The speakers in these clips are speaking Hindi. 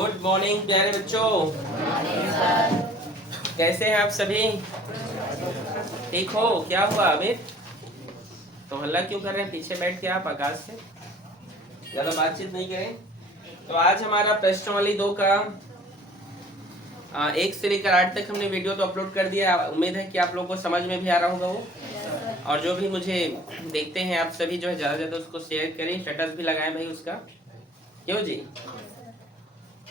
गुड मॉर्निंग प्यारे बच्चों। कैसे हैं आप सभी? ठीक हो? क्या हुआ अमित? तो हल्ला क्यों कर रहे हैं? पीछे बैठ के आप आकाश से ज्यादा बातचीत नहीं करें। तो आज हमारा प्रश्नावली 2 का 1 से लेकर 8 तक हमने वीडियो तो अपलोड कर दिया। उम्मीद है कि आप लोगों को समझ में भी आ रहा होगा वो। और जो भी मुझे देखते हैं आप सभी जो है ज़्यादा से ज़्यादा उसको शेयर करें, स्टेटस भी लगाएं भाई उसका, क्यों जी।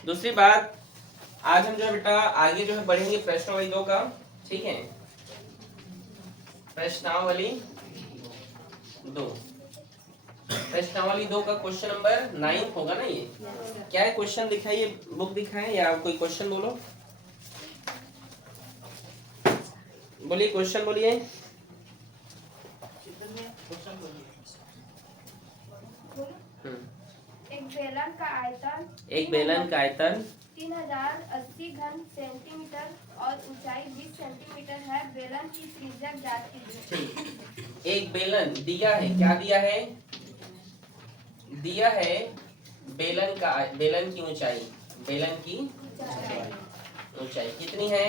दूसरी बात, आज हम जो है बेटा आगे जो है बढ़ेंगे प्रश्नावली 2 का, ठीक है। प्रश्नावली 2 का क्वेश्चन नंबर 9 होगा ना ये। क्या है क्वेश्चन? दिखाइए, बुक दिखाएं या कोई क्वेश्चन बोलो, बोलिए क्वेश्चन बोलिए। एक बेलन का आयतन 3080 घन सेंटीमीटर और ऊंचाई 20 सेंटीमीटर है। बेलन की त्रिज्या ज्ञात कीजिए। एक बेलन दिया है, क्या दिया है? दिया है बेलन की ऊंचाई। बेलन की ऊंचाई कितनी है?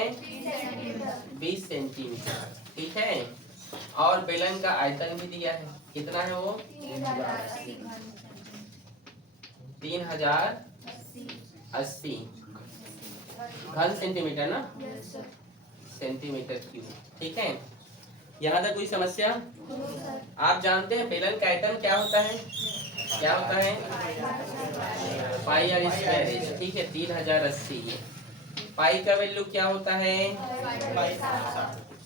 20 सेंटीमीटर, ठीक है। और बेलन का आयतन भी दिया है, कितना है वो? 3080 घन सेंटीमीटर ना, सेंटीमीटर क्यूब, ठीक है। यहाँ तक कोई समस्या? आप जानते हैं बेलन का आयतन क्या होता है? क्या होता है? पाई आर स्क्वायर, ठीक है। 3080 पाई का वैल्यू क्या होता है?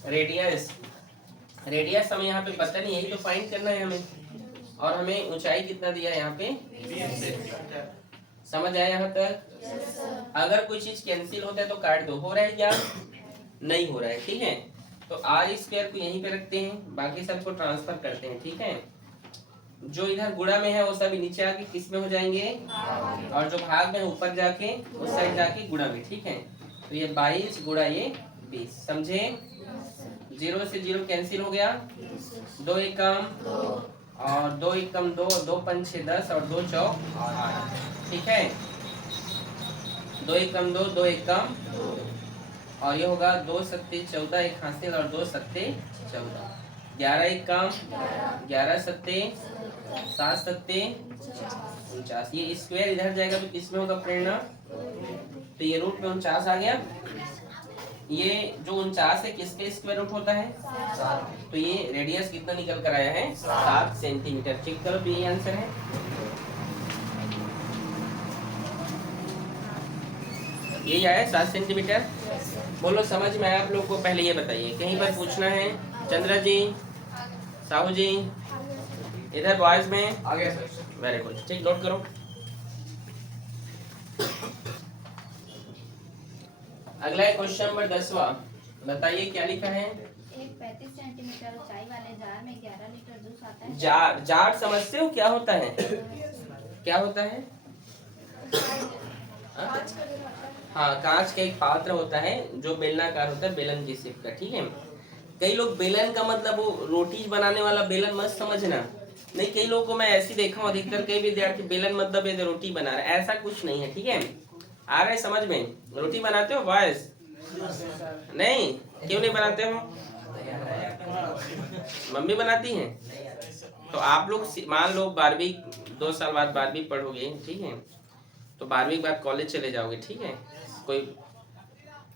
रेडियस। रेडियस हमें यहाँ पे पता नहीं, यही तो फाइंड करना है हमें। और हमें ऊंचाई कितना दिया है यहाँ पे? 20। समझ आया यहाँ तक? अगर कोई चीज कैंसिल होता है तो काट दो। हो रहा है क्या? नहीं हो रहा है, ठीक है। तो आर स्क्वायर को यहीं पे रखते हैं, बाकी सबको ट्रांसफर करते हैं, ठीक है। जो इधर गुणा में है वो सब नीचे आके किस में हो जाएंगे? और जो भाग में ऊपर जाके उस साइड जाके गुणा में, ठीक है। तो ये 22 गुणा ये 20, समझे। 0 से 0 कैंसिल हो गया, 2 एकम और 2 एकम 2, 2 पंच 6 10 और 2 चौक 8, ठीक है। 2 एकम 2, 2 एकम और ये होगा 2 सत्ते 14, एक हासिल और 2 सत्ते 14, 11 एकम 11 सत्ते 7 सत्ते 49। ये स्क्वायर इधर जाएगा तो किसमें होगा प्रेरणा? तो ये रूट में 49 आ गया। ये जो 49 है किसके स्क्वायर रूट होता है? 7। तो ये रेडियस कितना निकल कर आया है? 7 सेंटीमीटर। चेक करो तो यही आंसर है। यही आया 7 सेंटीमीटर। बोलो समझ में आया आप लोग को? पहले ये बताइए, कहीं पर पूछना है? चंद्रा जी, साहू जी, इधर बॉयज में आ गया सर। वेरी गुड, ठीक, नोट करो। अगला है क्वेश्चन नंबर 10वां। बताइए क्या लिखा है? एक 35 सेंटीमीटर ऊंचाई वाले जार में 11 लीटर जूस आता है। जार समझते हो क्या होता है? क्या होता है? हाँ, कांच का एक पात्र होता है जो बेलनाकार होता है, बेलन की शेप का, ठीक है। कई लोग बेलन का मतलब वो रोटी बनाने वाला बेलन मत समझना। नहीं, कई लोगों को मैं ऐसी देखा हूँ, अधिकतर कई विद्यार्थी बेलन मतलब ये रोटी बना रहे, ऐसा कुछ नहीं है, ठीक है। आ रहा है समझ में? रोटी बनाते हो बॉयज? नहीं, क्यों नहीं बनाते हो? मम्मी बनाती हैं। तो आप लोग मान लो 12वीं 2 साल बाद 12वीं पढ़ोगे, ठीक है। तो 12वीं के बाद कॉलेज चले जाओगे, ठीक है। कोई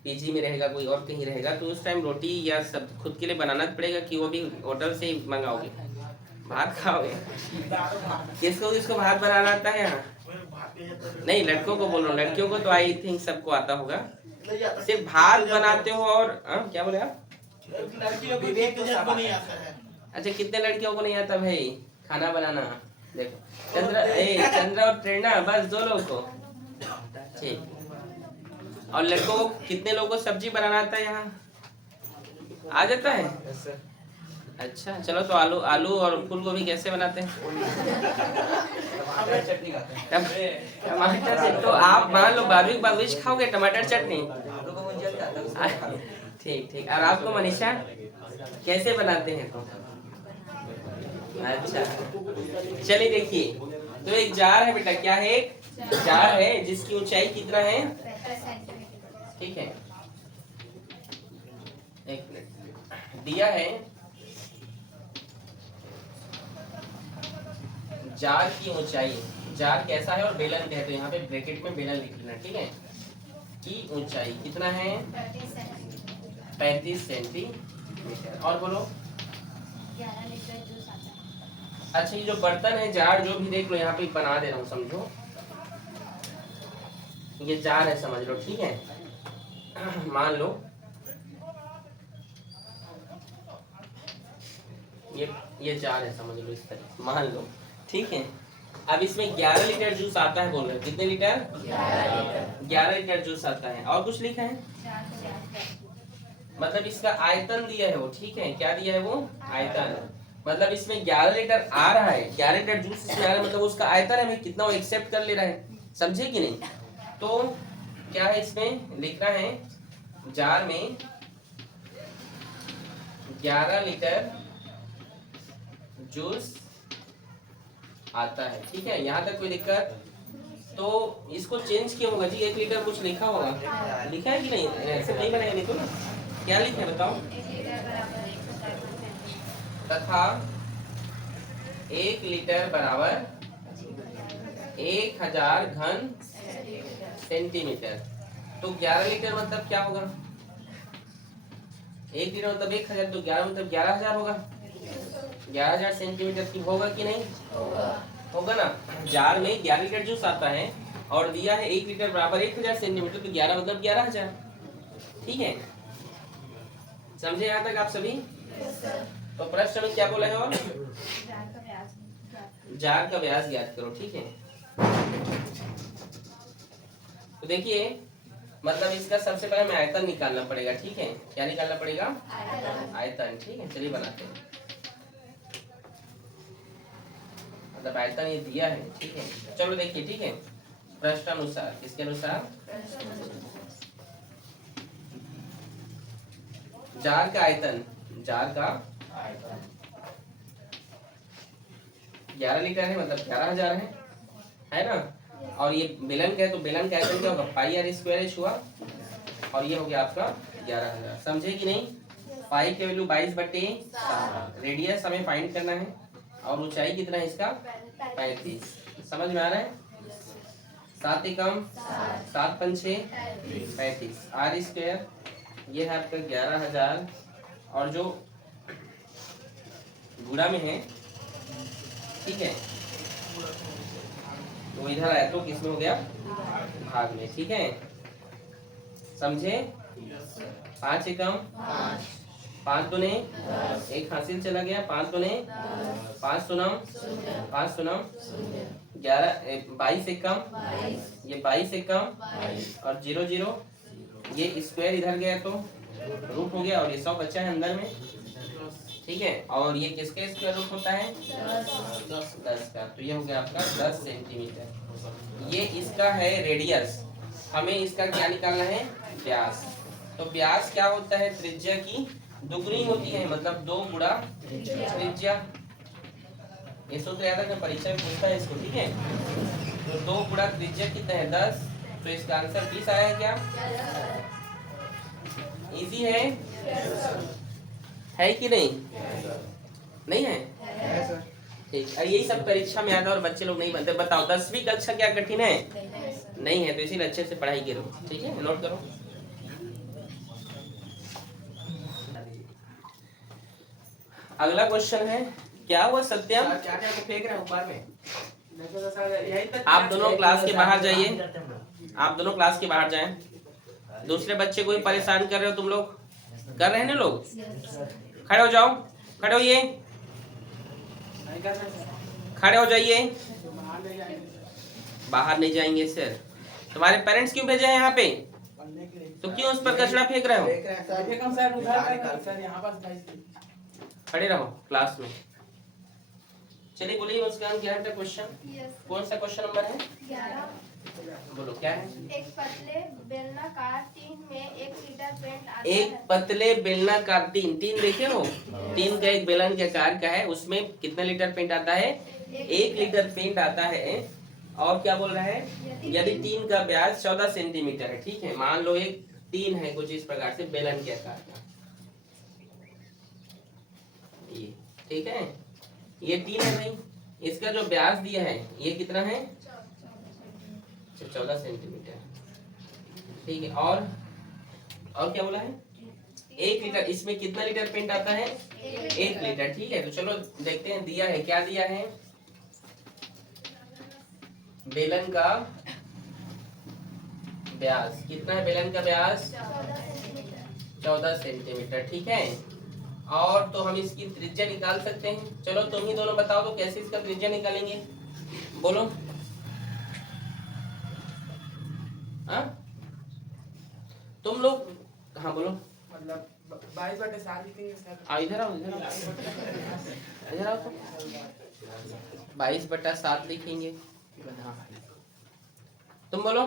पीजी में रहेगा, कोई और कहीं रहेगा, तो उस टाइम रोटी या सब खुद के लिए बनाना पड़ेगा कि वो भी होटल से ही मंगाओगे? भात खाओगे? किसको किसको भात बनाना आता है यहाँ? नहीं, लड़कों को बोल रहा हूँ, लड़कियों को तो आई थिंक सबको आता होगा। सिर्फ भात बनाते हो और क्या बोले आप? अच्छा, कितने लड़कियों को नहीं आता भाई खाना बनाना? देखो चंद्रा और प्रेरणा, बस 2 लोगों को, ठीक। और लड़कों को कितने लोगों को सब्जी बनाना आता है यहाँ? आ जाता है? अच्छा, चलो तो आलू और फूल गोभी कैसे बनाते हैं? टमाटर चटनी। तो आप मान लो 12वीं के बाद विच खाओगे टमाटर चटनी? ठीक ठीक। और आपको मनीषा कैसे बनाते हैं? तो अच्छा, चलिए देखिए, तो एक जार है बेटा, क्या है? एक जार है जिसकी ऊंचाई कितना है? ठीक है, एक मिनट दिया है जार की ऊंचाई, जार कैसा है और बेलन क्या है, तो यहाँ पे ब्रैकेट में बेलन लिख लेना, ठीक है। की ऊंचाई कितना है? 35 सेंटीमीटर। और बोलो। 11 लीटर जूस आता है। अच्छा, ये जो बर्तन है जार जो भी देख लो, यहाँ पे बना दे रहा हूँ, समझो ये जार है, समझ लो, ठीक है। मान लो ये जार है, समझ लो इस तरह, मान लो, ठीक है। अब इसमें 11 लीटर जूस आता है, बोल रहे कितने लीटर? 11 लीटर जूस आता है। और कुछ लिखा है? मतलब इसका आयतन दिया है वो, ठीक है। क्या दिया है वो? आयतन। मतलब इसमें 11 लीटर आ रहा है, 11 लीटर जूस इसमें आ रहा है, मतलब उसका आयतन है कितना वो एक्सेप्ट कर ले रहा है, समझे कि नहीं? तो क्या है इसमें लिखना है, जार में 11 लीटर जूस आता है, ठीक है। यहाँ तक कोई दिक्कत? तो इसको चेंज किया होगा जी, 1 लीटर कुछ लिखा होगा, लिखा है कि नहीं? ऐसे नहीं बनाया, नहीं तो ना क्या लिखे बताओ? तथा 1 लीटर बराबर 1000 घन सेंटीमीटर। तो 11 लीटर मतलब क्या होगा? 1 लीटर मतलब 1000, तो 11 मतलब 11,000 होगा। 11,000 सेंटीमीटर की होगा कि नहीं? होगा ना। जार में 11 लीटर जूस आता है और दिया है 1 लीटर बराबर 1000 सेंटीमीटर, तो 11 मतलब 11,000, ठीक है। समझे यहाँ तक आप सभी? तो प्रश्न में क्या बोला है? और जार का व्यास ज्ञात करो, ठीक है। तो देखिए, मतलब इसका सबसे पहले हमें आयतन निकालना पड़ेगा, ठीक है। क्या निकालना पड़ेगा? आयतन, ठीक है। चलिए बनाते हैं। मतलब आयतन ये दिया है, ठीक है। चलो देखिए, ठीक है। प्रश्न अनुसार, किसके अनुसार? जार का आयतन, जार का 11 लीटर है, मतलब 11,000 है ना। और ये बेलन का है, तो बेलन का आयतन क्या होगा? पाई आर स्क्वायर एच हुआ, और ये हो गया आपका 11,000। समझे कि नहीं? पाई की वैल्यू 22/7, रेडियस हमें फाइंड करना है, और ऊंचाई कितना है इसका? 35। समझ में आ रहा है? 7 एकम 7 पंचे 35, आर स्क्वायर ये है आपका 11,000, और जो गुणा में है, ठीक है, तो इधर आया तो किसमें हो गया? भाग में, ठीक है। समझे? 5 एकम 5 दूने 1 हासिल चला गया, 5 दूने 5 सुनम 5 सुनम 11 22 एकम, ये 22 एकम, और 0 0 ये स्क्वायर इधर गया तो रूट हो गया, और ये 100 बचा है अंदर में, ठीक है। और ये किसके स्क्वायर रूट होता है? 10 का। तो ये हो गया आपका 10 सेंटीमीटर। ये इसका है रेडियस। हमें इसका क्या निकालना है? व्यास। तो व्यास क्या होता है? त्रिज्या की दुगुनी होती है, मतलब 2 गुणा त्रिज्या। ये सूत्र याद रखना, परीक्षा में पूछता है इसको, ठीक है। तो 2 गुणा त्रिज्या कितना है? 10। तो इसका आंसर 20 आया क्या? इजी है कि नहीं? नहीं है? ठीक है, यही सब परीक्षा में आता है और बच्चे लोग नहीं बनते। बताओ 10वीं कक्षा क्या कठिन है? नहीं है, तो इसीलिए अच्छे से पढ़ाई करो, ठीक है। नोट करो। अगला क्वेश्चन है, क्या हुआ सत्यम? क्या क्या फेंक रहे हैं ऊपर में? आप दोनों क्लास के बाहर जाइए, आप दोनों क्लास के बाहर जाएं। दूसरे बच्चे को भी परेशान कर रहे हो तुम लोग, कर रहे हैं ना लोग? खड़े हो जाओ, खड़े होइए, खड़े हो जाइए। बाहर नहीं जाएंगे सर। तुम्हारे पेरेंट्स क्यों भेजे हैं यहाँ पे? तो क्यों उस पर कचरा फेंक रहे हो? खड़े रहो क्लास में। चलिए बोलिए, मुस्कान, क्या है क्वेश्चन? कौन सा क्वेश्चन नंबर है? 11। बोलो क्या है? एक पतले बेलनाकार टीन में 1 लीटर पेंट आता एक है। पतले बेलनाकार टीन, टीन देखे हो? टीन का एक बेलन के आकार का है, उसमें कितना लीटर पेंट आता है? 1 लीटर पेंट आता है और क्या बोल रहा है, यदि टीन का व्यास 14 सेंटीमीटर है। ठीक है, मान लो एक टीन है कुछ इस प्रकार से बेलन के आकार का, ये ठीक है, ये टीन है भाई, इसका जो व्यास दिया है ये कितना है, 14 सेंटीमीटर। ठीक है, और क्या बोला है, 1 लीटर, इसमें कितना लीटर पेंट आता है, 1 लीटर। ठीक है, तो चलो देखते हैं दिया है क्या, दिया है बेलन का व्यास, कितना है बेलन का व्यास, 14 सेंटीमीटर। ठीक है, और तो हम इसकी त्रिज्या निकाल सकते हैं। चलो तुम ही दोनों बताओ तो कैसे इसका त्रिज्या निकालेंगे, बोलो। हाँ तुम लोग, हाँ बोलो। मतलब 22/7 लिखेंगे सर। इधर आओ, इधर आओ, इधर आओ तो 22/7 लिखेंगे। तुम बोलो।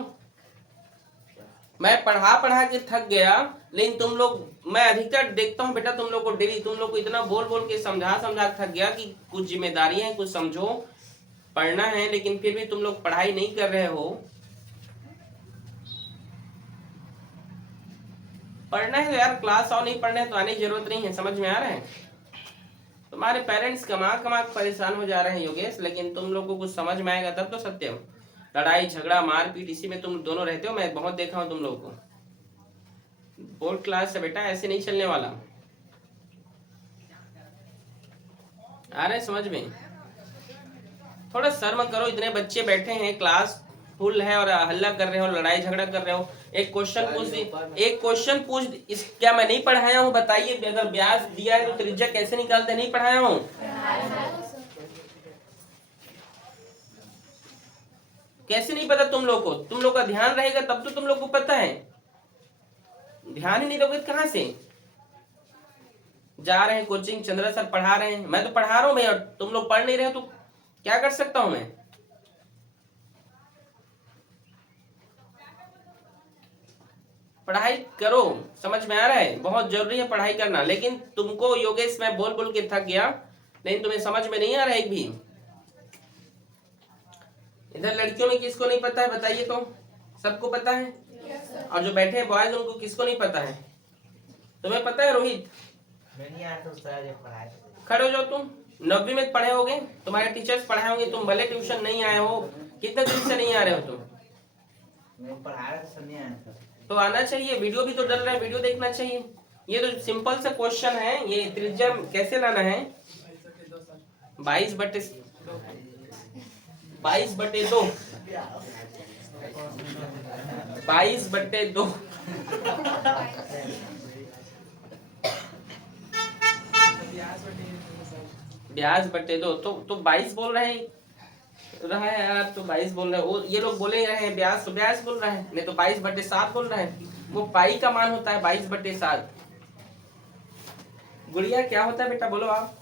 मैं पढ़ा के थक गया, लेकिन तुम लोग, मैं अधिकतर देखता हूँ बेटा तुम लोग को डेली, तुम लोग को इतना बोल के समझा के थक गया कि कुछ जिम्मेदारी है, कुछ समझो, पढ़ना है, लेकिन फिर भी तुम लोग पढ़ाई नहीं कर रहे हो। पढ़ना है तो यार क्लास आओ, नहीं पढ़ना है तो आने की जरूरत नहीं है। समझ में आ रहा है? तुम्हारे पेरेंट्स कमा के परेशान हो जा रहे हैं योगेश, लेकिन तुम लोग को कुछ समझ में आएगा तब तो। सत्यम, लड़ाई झगड़ा मारपीट इसी में तुम दोनों रहते हो, मैं बहुत देखा हूं तुम लोग को। बोर्ड क्लास है बेटा, ऐसे नहीं चलने वाला। आ रहे समझ में? थोड़ा शर्म करो, इतने बच्चे बैठे हैं, क्लास फुल है और हल्ला कर रहे हो, लड़ाई झगड़ा कर रहे हो। एक क्वेश्चन पूछ इस, क्या मैं नहीं पढ़ाया हूँ? बताइए, अगर व्यास दिया है तो त्रिज्या कैसे निकालते? नहीं पढ़ाया हूँ? कैसे नहीं पता तुम लोग को? तुम लोग का ध्यान रहेगा तब तो तुम लोग को पता है। ध्यान ही नहीं दोगे तो कहां से? जा रहे हैं कोचिंग, चंद्रा सर पढ़ा रहे हैं, मैं तो पढ़ा रहा हूँ भैया, तुम लोग पढ़ नहीं रहे हो तो क्या कर सकता हूं मैं? पढ़ाई करो, समझ में आ रहा है? बहुत जरूरी है पढ़ाई करना। लेकिन तुमको योगेश मैं बोल के थक गया, लेकिन तुम्हें समझ में नहीं आ रहा है एक भी। इधर लड़कियों में किसको नहीं पता है बताइए तो? सबको पता है? और जो बैठे हैं बॉयज, उनको किसको नहीं पता है? तुम्हें पता है रोहित? खड़े हो जाओ तुम। 9वीं में पढ़े होगे, तुम्हारे टीचर्स पढ़ाए होंगे, तुम भले ट्यूशन नहीं आए हो। कितने दिन से नहीं आ रहे हो तुम? तो आना चाहिए, वीडियो भी तो डल रहा है, वीडियो देखना चाहिए। ये तो सिंपल सा क्वेश्चन है। ये त्रिज्या कैसे लाना है? 22/2 22/2 22/2 तो 22 बोल रहे हैं यार, आप तो 22 बोल रहे हो। ये लोग बोले ही रहे हैं ब्यास, तो ब्यास बोल रहे हैं, नहीं तो 22/7 बोल रहे हैं। वो पाई का मान होता है 22/7। गुड़िया क्या होता है बेटा, बोलो आप?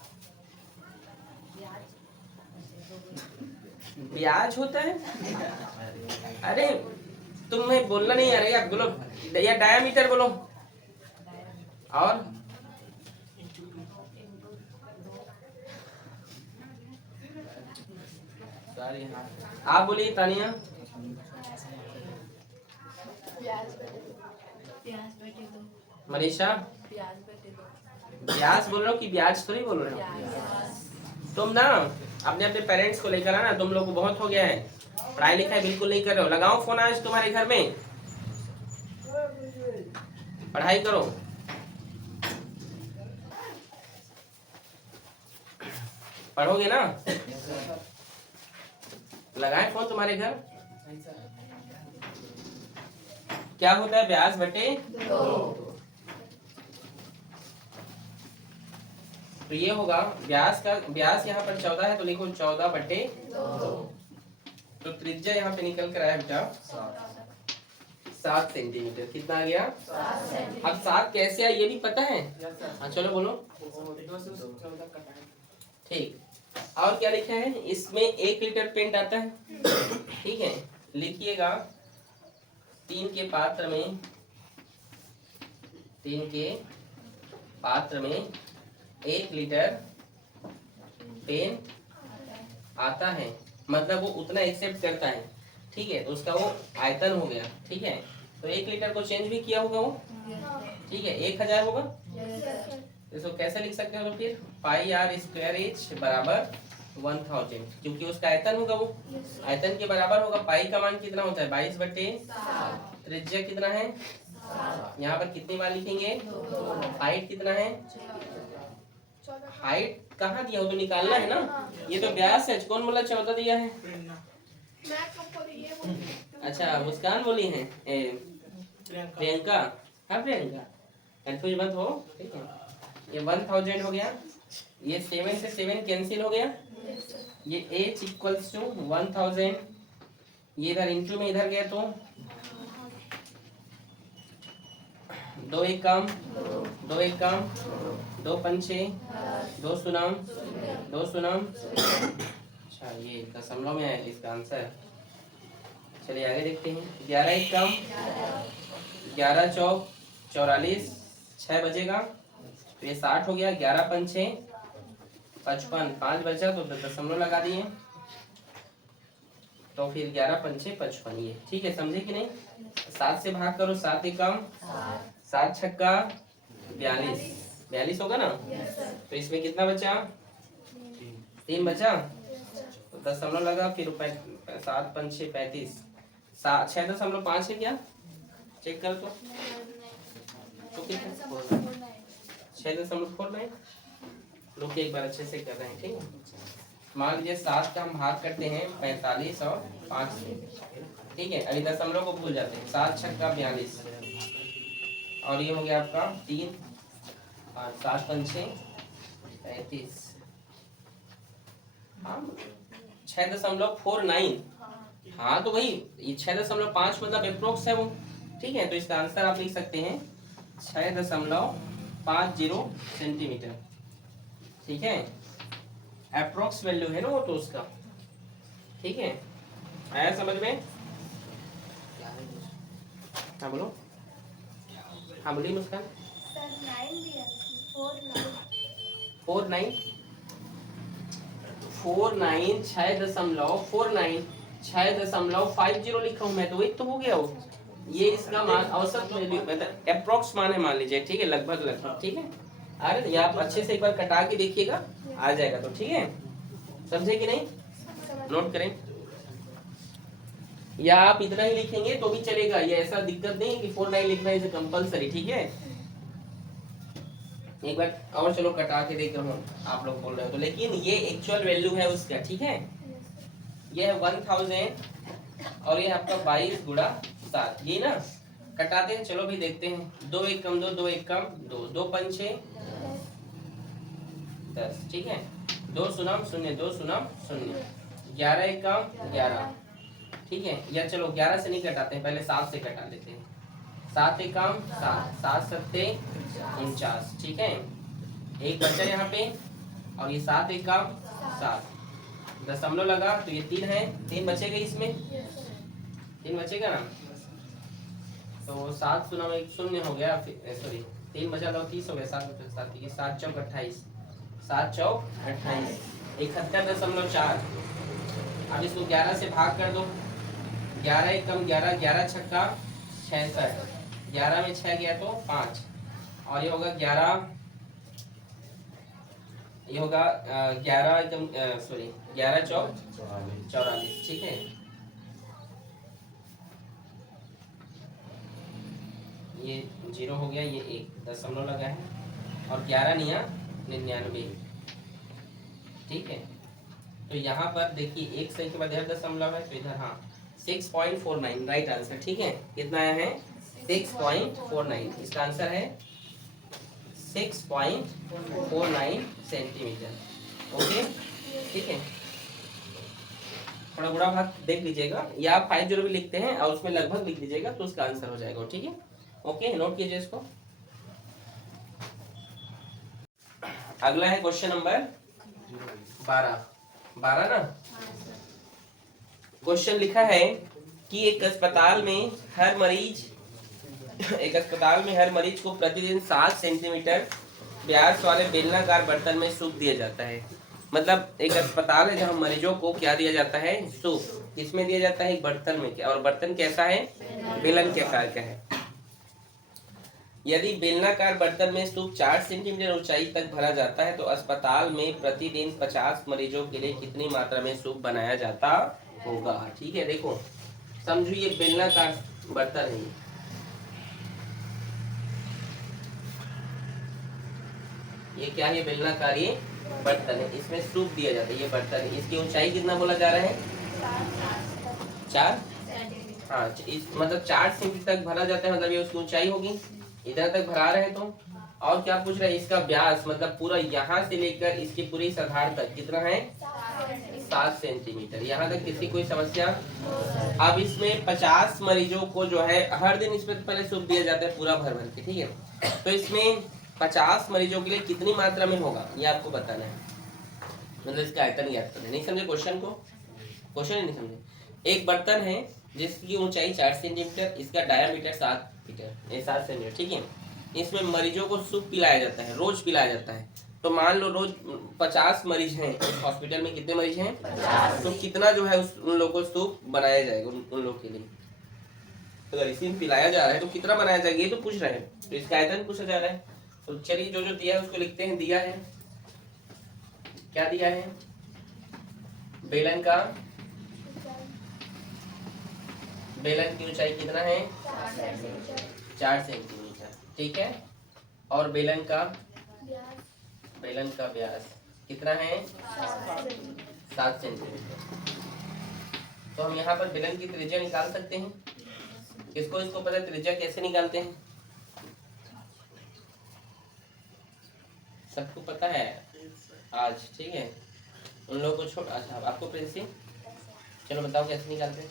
ब्याज होता है? अरे तुम्हें बोलना नहीं आ रहा है, बोलो या डायमीटर बोलो। और आप बोलिए तानिया। मनीषा, ब्याज बोल रहे हो कि ब्याज तो नहीं बोल रहे हो? तुम ना अपने पेरेंट्स को लेकर आना, तुम लोग को बहुत हो गया है, पढ़ाई लिखाई बिल्कुल नहीं कर रहे हो। लगाओ फोन आज तुम्हारे घर में, पढ़ाई करो। पढ़ोगे ना? लगाए फोन तुम्हारे घर। क्या होता है व्यास बटे 2? तो ये होगा व्यास यहाँ पर 14 है, तो लिखो 14/2। तो त्रिज्या यहाँ पे निकल कर आया बेटा 7 सेंटीमीटर। कितना आ गया? 7। अब 7 कैसे आया ये भी पता है? हाँ चलो बोलो। ठीक, और क्या लिखा है इसमें? 1 लीटर पेंट आता है। ठीक है, लिखिएगा 3 के पात्र में 1 लीटर पेंट आता है, मतलब वो उतना एक्सेप्ट करता है, ठीक है, तो उसका वो आयतन हो गया, ठीक है। तो 1 लीटर को चेंज भी किया होगा वो, ठीक है, 1000 होगा। इसको कैसे लिख सकते हो तो फिर पाई आर स्क्वायर एच बराबर 1000, क्योंकि उसका आयतन होगा, वो आयतन के बराबर होगा। पाई का मान कितना होता है 22/7। त्रिज्या कितना है, यहाँ पर कितनी बार लिखेंगे, हाइट कितना है, हाइट कहाँ दिया हो तो निकालना है ना, ये तो व्यास है, कौन बोला 14 दिया है। अच्छा मुस्कान बोली है, प्रियंका, हाँ प्रियंका कंफ्यूज मत हो, ठीक है। ये 1000 हो गया, ये 7 से 7 कैंसिल हो गया, ये h इक्वल्स टू 1000, ये इधर इंटू में इधर गया तो 2 एक काम 2 पंचे 2 सुनाम 2 सुनाम। अच्छा ये दशमलव में आया इसका आंसर। चलिए आगे देखते हैं। 11 एक काम 11 चौक 44, 6 बजेगा तो ये 60 हो गया। 11 पंचे 55, 5 बचा तो दशमलव लगा दिए, तो फिर 11 पंचे 55, ये ठीक है, समझे कि नहीं। 7 से भाग करो, 7 एक काम 7 छक्का 42 होगा ना। तो इसमें कितना बचा, 3 बचा, तो दशमलव लगा, फिर 7 पंचे 35, 6.5 है क्या, चेक कर तो कितना 6.49। लोग एक बार अच्छे से कर रहे हैं, ठीक है। मान लीजिए 7 का हम भाग करते हैं 45 और 5 से, ठीक है। अभी दशमलव को भूल जाते हैं। 7 छक्का 42 और ये हो गया आपका 3 और 7 पंचे 35, 6.49। हाँ तो वही 6.5 मतलब अप्रोक्स है वो, ठीक है। तो इसका आंसर आप लिख सकते हैं 6.50 सेंटीमीटर, ठीक है। अप्रोक्स वैल्यू है ना वो तो उसका, ठीक है। आया समझ में। हाँ बोलो, हाँ बोलिए मुस्कान। 49 6.50 लिखा हूँ मैं, तो वही तो हो गया वो। ये इसका मान औसत वैल्यू मतलब अप्रोक्स मान है, मान लीजिए, ठीक है, लगभग, ठीक है। अरे ये आप अच्छे से एक बार कटा के देखिएगा, आ जाएगा तो, ठीक है। समझे कि नहीं, नोट करें। या आप इतना ही लिखेंगे तो भी चलेगा, ये ऐसा दिक्कत नहीं है कि 49 लिखना इज कंपलसरी, ठीक है। एक बार और चलो कटा के देखता हूँ, आप लोग बोल रहे हो तो, लेकिन ये एक्चुअल वैल्यू है उसका, ठीक है। ये है 1000 और ये आपका 22 गुणा 7, ये ना कटाते हैं, चलो भी देखते हैं। 2 एक कम 2, 2 एक कम 2, 2 पंचे 10, ठीक है। 2 सुनाम 0, 2 सुनाम 0, 11 एक कम 11, ठीक है। या चलो 11 से नहीं कटाते हैं, पहले 7 से कटा लेते हैं। 7 एक कम 7, 7 सत्ते 49, ठीक है। एक बचा यहाँ पे और ये 7 एक कम 7, दशमलव लगा तो ये 3 है, 3 बचेगा इसमें, 3 बचेगा ना। तो 7 सुनाम 1 0 हो गया, सॉरी 3 बचा तो 30 हो गया, 7 चौक 28, 7 चौक 28, 71.4। अब इसको 11 से भाग कर दो, 11 एक कम 11, 11 छक्का 66, 11 में 6 गया तो 5 और ये होगा 11, ये होगा 11 एकदम सॉरी 11 चौक 44, ठीक है। ये 0 हो गया, ये 1 दशमलव लगा है और 11 निया 99, ठीक है। तो यहाँ पर देखिए 1 सही के बाद इधर दशमलव है तो इधर हाँ 6.49 राइट आंसर, ठीक है। कितना आया है 6.49, इसका आंसर है 6.49 सेंटीमीटर, ओके, ठीक है। थोड़ा बुरा भाग देख लीजिएगा, या आप 50 भी लिखते हैं और उसमें लगभग लिख लीजिएगा तो उसका आंसर हो जाएगा, ठीक है। ओके, नोट कीजिए इसको। अगला है क्वेश्चन नंबर 12 ना। क्वेश्चन लिखा है कि एक अस्पताल में हर मरीज को प्रतिदिन 7 सेंटीमीटर व्यास वाले बेलनाकार बर्तन में सूप दिया जाता है। मतलब एक अस्पताल है जहाँ मरीजों को क्या दिया जाता है, सूप। किसमें दिया जाता है, एक बर्तन में। और बर्तन कैसा है, बेलन के आकार का है। यदि बेलनाकार बर्तन में सूप 4 सेंटीमीटर ऊंचाई तक भरा जाता है तो अस्पताल में प्रतिदिन 50 मरीजों के लिए कितनी मात्रा में सूप बनाया जाता होगा। ठीक है, देखो समझो ये बेलनाकार बर्तन है, ये क्या है, बेलनाकार ये बर्तन है, इसमें सूप दिया जाता है। ये बर्तन है, इसकी ऊंचाई कितना बोला जा रहा है, 4। हाँ, इस मतलब 4 सेंटीमीटर तक भरा जाता है, मतलब ये उसकी ऊंचाई होगी। इधर तक भरा रहे तो। और क्या पूछ रहा है, इसका व्यास मतलब पूरा यहाँ से लेकर इसकी पूरी इस आधार तक कितना है, 7 सेंटीमीटर। यहाँ तक किसी कोई समस्या। अब इसमें 50 मरीजों को जो है हर दिन इसमें पहले सूप दिया जाता है पूरा भर भर के। ठीक है, तो इसमें 50 मरीजों के लिए कितनी मात्रा में होगा ये आपको बताना है, मतलब इसका आयतन ज्ञात करना है। नहीं समझे क्वेश्चन को, क्वेश्चन ही नहीं समझे। एक बर्तन है जिसकी ऊंचाई 4 सेंटीमीटर, इसका डायामीटर 7 सेंटीमीटर। ठीक है, इसमें मरीजों को सूप पिलाया जाता है, रोज पिलाया जाता है। तो मान लो रोज 50 मरीज हैं इस हॉस्पिटल में, कितने मरीज हैं, 50। तो कितना जो है उन लोगों को सूप बनाया जाएगा उन लोग के लिए। अगर इसी में पिलाया जा रहा है तो कितना बनाया जाएगा ये तो पूछ रहे हैं, तो इसका आयतन पूछा जा रहा है। तो चलिए जो जो दिया है उसको लिखते हैं। दिया है, क्या दिया है, बेलन की ऊंचाई कितना है, 4 सेंटीमीटर। ठीक है, और बेलन का व्यास कितना है, 7 सेंटीमीटर। तो हम यहाँ पर बेलन की त्रिज्या निकाल सकते हैं। किसको इसको पता है त्रिज्या कैसे निकालते हैं, सबको पता है आज। ठीक है, उन लोगों को छोड़, अच्छा आपको प्रिंसिप, चलो बताओ कैसे निकालते हैं।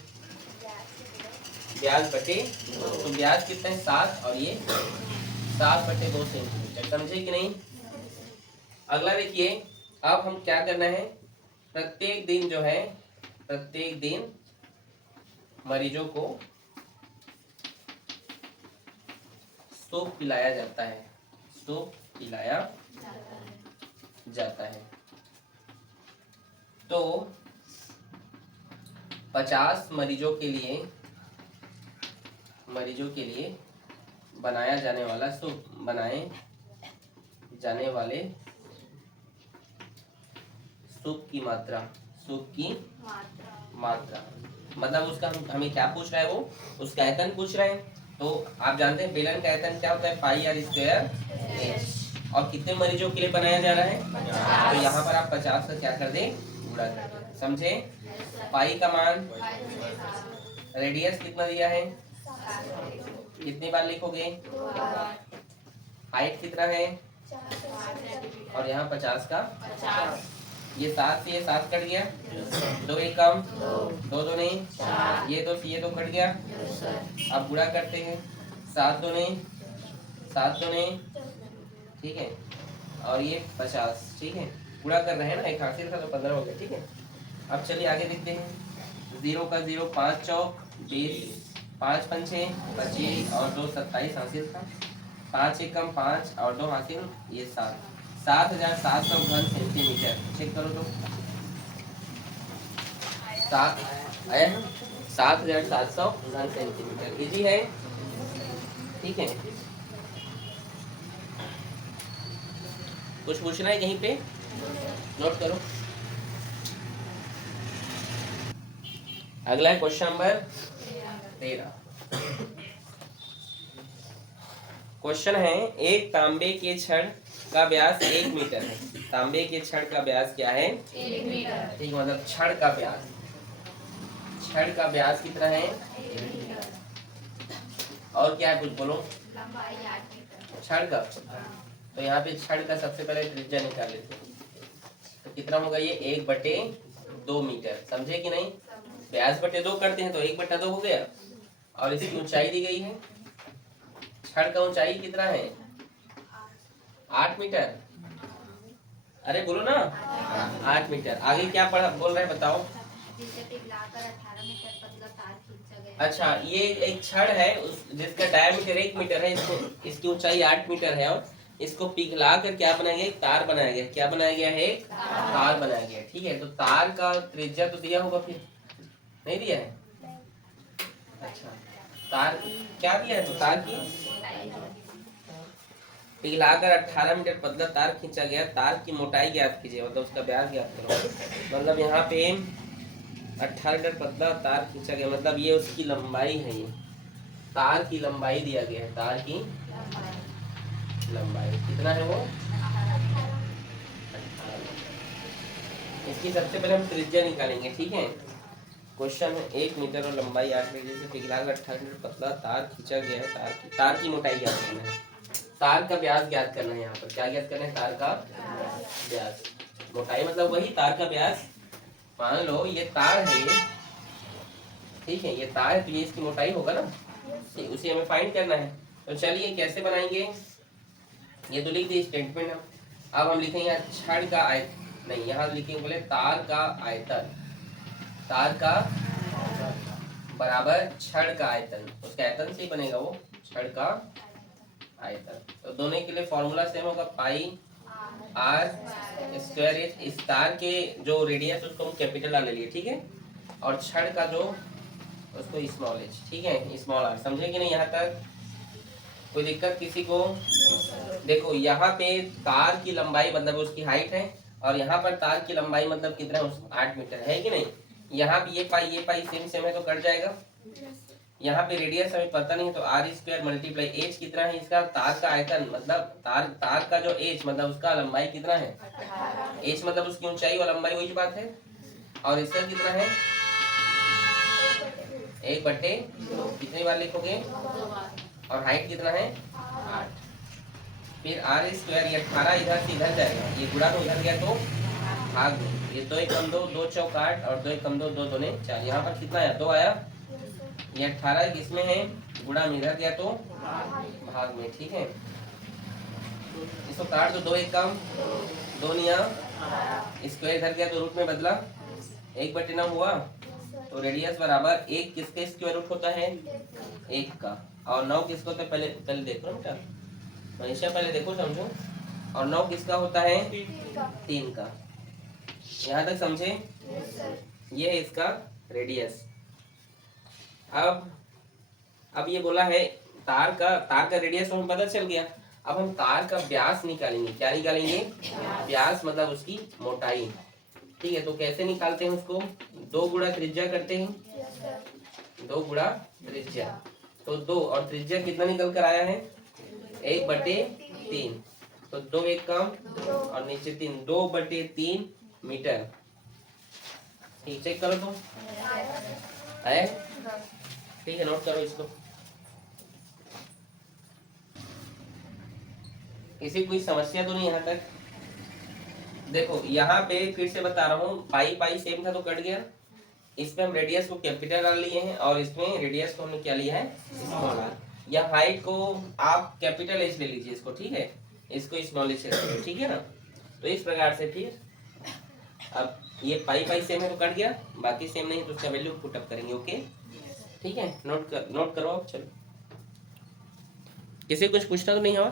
व्यास बटे, तो व्यास कितना है, 7, और ये 7/2 सेंटीमीटर। समझे कि नहीं। अगला देखिए, अब हम क्या करना है, प्रत्येक दिन जो है, प्रत्येक दिन मरीजों को सूप पिलाया जाता है, सूप पिलाया जाता है। तो 50 मरीजों के लिए बनाया जाने वाला सूप, बनाए जाने वाले सूप की मात्रा, मतलब उसका हमें क्या पूछ रहा है, वो उसका आयतन पूछ रहे हैं। तो आप जानते हैं बेलन का आयतन क्या होता है, πr²h। और कितने मरीजों के लिए बनाया जा रहा है, तो यहाँ पर आप 50 का क्या कर दें, गुणा कर दें। समझे, पाई का मान, रेडियस कितना दिया है, कितनी बार लिखोगे, हाइट कितना है, और यहाँ 50 का, ये 7 से ये 7 कट गया, 2 एक कम, 2 2 नहीं, ये तो कट गया। अब गुणा करते हैं, 7 2 नहीं, ठीक है, और ये 50। ठीक है, गुणा कर रहे हैं ना, एक हासिल था तो 15 हो गया। ठीक है, अब चलिए आगे देखते हैं। 0 का 0, 5 चौक 20, 5 पंचे 25, और 2 27 हासिल था। 5 एक कम 5, और 2 हासिल, ये 7, 7,700 घन सेंटीमीटर। चेक करो तो 7 आया है, 7,700 घन सेंटीमीटर। इजी है, ठीक है। कुछ पूछना है कहीं पे, नोट करो। अगला है क्वेश्चन नंबर 13। क्वेश्चन है, एक तांबे के छड़ का व्यास 1 मीटर है। तांबे के छड़ का व्यास क्या है, 1 मीटर। ठीक, मतलब छड़ का व्यास कितना है, 1 मीटर। और क्या है, कुछ बोलो। लंबाई 8 मीटर। छड़ का, तो यहाँ पे छड़ का सबसे पहले त्रिज्या निकाल लेते हैं। तो कितना होगा ये, 1/2 मीटर। समझे कि नहीं, व्यास बटे 2 करते हैं तो 1/2 हो गया। और इसकी ऊंचाई दी गई है, छड़ का ऊंचाई कितना है, 8 मीटर। अरे बोलो ना, 8 मीटर। आगे क्या पढ़ा बोल रहे हैं बताओ। अच्छा, ये एक छड़ है जिसका डायमीटर 1 मीटर है, इसकी ऊंचाई 8 मीटर है, और इसको पिघला कर क्या बनाया गया, एक तार बनाया गया। क्या बनाया गया है, तार बनाया गया। ठीक है, तो तार का त्रिज्या तो दिया होगा, फिर नहीं दिया है? अच्छा, तार क्या दिया है, तो तार की पिघलाकर 18 मीटर पतला तार खींचा गया। तार की मोटाई ज्ञात कीजिए, मतलब उसका व्यास ज्ञात करो। मतलब यहाँ पे 18 मीटर पतला तार खींचा गया, मतलब ये उसकी लंबाई है। ये तार की लंबाई दिया गया है, तार की लंबाई कितना है वो, 18। इसकी सबसे पहले हम त्रिज्या निकालेंगे। ठीक है, क्वेश्चन है 1 मीटर और लंबाई 8 मीटर से पिघलाकर 18 मीटर पतला तार खींचा गया है। तार की मोटाई ज्ञात करना है, तार का व्यास ज्ञात करना है। यहाँ पर क्या ज्ञात करना है, तार का व्यास। मोटाई मतलब वही तार का व्यास। मान लो ये तार है, ठीक है, ये तार है, तो ये इसकी मोटाई होगा ना, उसे हमें फाइंड करना है। तो चलिए कैसे बनाएंगे, ये तो लिख दी स्टेटमेंट। अब हम लिखेंगे छड़ का नहीं, यहाँ लिखेंगे बोले तार का आयतन। तार का बराबर छड़ का आयतन, उसका आयतन से ही बनेगा वो, छड़ का आयतन। तो दोनों के लिए फॉर्मूला सेम होगा, पाई आर स्क्वायर एच। इस तार के जो रेडियस उसको हम कैपिटल आर ले लिए, ठीक है, और छड़ का जो उसको स्मॉल एच, ठीक है, स्मॉल आर। समझे कि नहीं यहाँ तक? कोई दिक्कत किसी को? देखो यहाँ पे तार की लंबाई मतलब उसकी हाइट है, और यहाँ पर तार की लंबाई मतलब कितना है, 8 मीटर है कि नहीं। यहाँ भी ये पाई सेम सेम है तो कट जाएगा। यहाँ पे रेडियस हमें पता नहीं है, तो आर स्क्वायर मल्टीप्लाई एच कितना है इसका, तार का आयतन मतलब तार का जो एच मतलब उसका लंबाई कितना है, एच मतलब उसकी ऊंचाई और लंबाई वही बात है। और इसका कितना है, 1/2। कितनी बार लिखोगे, और हाइट कितना है, 8। फिर आर स्क्वायर, ये 18 इधर से इधर जाएगा, ये गुणा में उधर गया तो भाग में, ये 2 × 2 2 चौक 8 और 2 × 2 2 दूने 4। यहाँ पर कितना है, 2 आया। ये 18 किसमें है, गुणा में इधर गया तो भाग में, ठीक है। इसको काट दो, 2 1 कम 2 निया, स्क्वायर इधर गया तो रूट में बदला, 1/9 हुआ। तो रेडियस बराबर 1 किसके स्क्वायर रूट होता है, 1 का, और 9 किसको होता है, पहले देखो बेटा मनीषा, पहले देखो समझो। और 9 किसका होता है, 3 का। यहाँ तक समझे? ये है इसका रेडियस। अब ये बोला है तार का रेडियस हमें पता चल गया। अब हम तार का व्यास निकालेंगे। क्या निकालेंगे, व्यास मतलब उसकी मोटाई, ठीक है। तो कैसे निकालते हैं उसको, 2 गुणा त्रिज्या करते हैं, 2 गुणा त्रिज्या, तो 2 और त्रिज्या कितना निकल कर आया है, 1/3। तो 2 1 कम और नीचे 3, 2/3 मीटर। ठीक, चेक करो तो है, ठीक है, नोट करो इसको। किसी कोई समस्या तो नहीं यहाँ तक? देखो यहाँ पे फिर से बता रहा हूँ, पाई सेम था तो कट गया। इसमें हम रेडियस को कैपिटल आर लिए हैं, और इसमें रेडियस को हमने क्या लिया है, स्मॉल आर। या हाइट को आप कैपिटल एच ले लीजिए इसको, ठीक है, इसको स्मॉल एच ले लीजिए, ठीक है ना। तो इस प्रकार से फिर अब ये पाई सेम है तो कट गया, बाकी सेम नहीं तो उसका वैल्यू पुट अप करेंगे। ओके, ठीक है, नोट करो आप। चलो, किसी कुछ पूछना तो नहीं है?